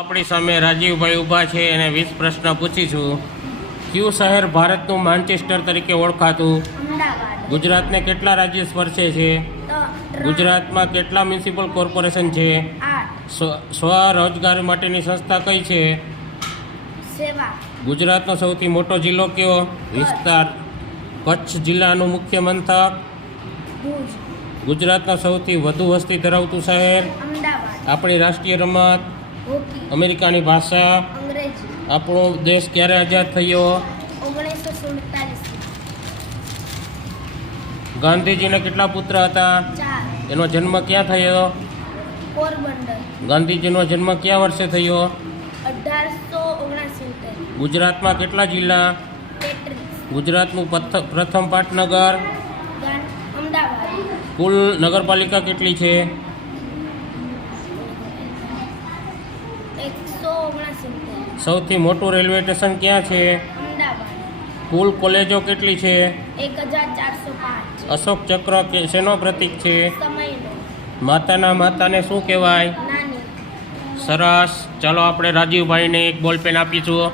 આપણી સામે રાજીવભાઈ ઊભા છે અને 20 પ્રશ્ન પૂછીશું. કયું શહેર ભારતનું માન્ચેસ્ટર તરીકે ઓળખાતું? અમદાવાદ. ગુજરાતને કેટલા રાજ્ય સ્પર્શે છે? ગુજરાતમાં કેટલા મ્યુનિસિપલ કોર્પોરેશન છે? 8. સ્વરોજગાર માટેની સંસ્થા કઈ છે? સેવા. ગુજરાતનો સૌથી મોટો જિલ્લો કયો? વિસ્તાર. કચ્છ જિલ્લાનું મુખ્ય મથક? ભુજ. ગુજરાતનું સૌથી વધુ વસ્તી ધરાવતું શહેર? અમદાવાદ. આપણી રાષ્ટ્રીય રમત? હોકી. અમેરિકાની ભાષા? અંગ્રેજી. આપણો દેશ ક્યારે આઝાદ થયો? 1947. ગાંધીજીના કેટલા પુત્ર હતા? 4. એનો જન્મ ક્યાં થયો? પોરબંદર. ગાંધીજીનો જન્મ કયા વર્ષે થયો? 1869. ગુજરાતમાં કેટલા જિલ્લા? 33. ગુજરાતનું પ્રથમ પાટનગર? અમદાવાદ. કુલ નગરપાલિકા કેટલી છે? 169. સૌથી મોટું રેલવે સ્ટેશન ક્યાં છે? અમદાવાદ. કુલ કોલેજો કેટલી છે? 1405. અશોક ચક્ર શેનો પ્રતીક છે? સમયનો. માતાને શું કહેવાય? નાની. સરસ. ચાલો આપણે રાજીવભાઈને એક બોલપેન આપીશું.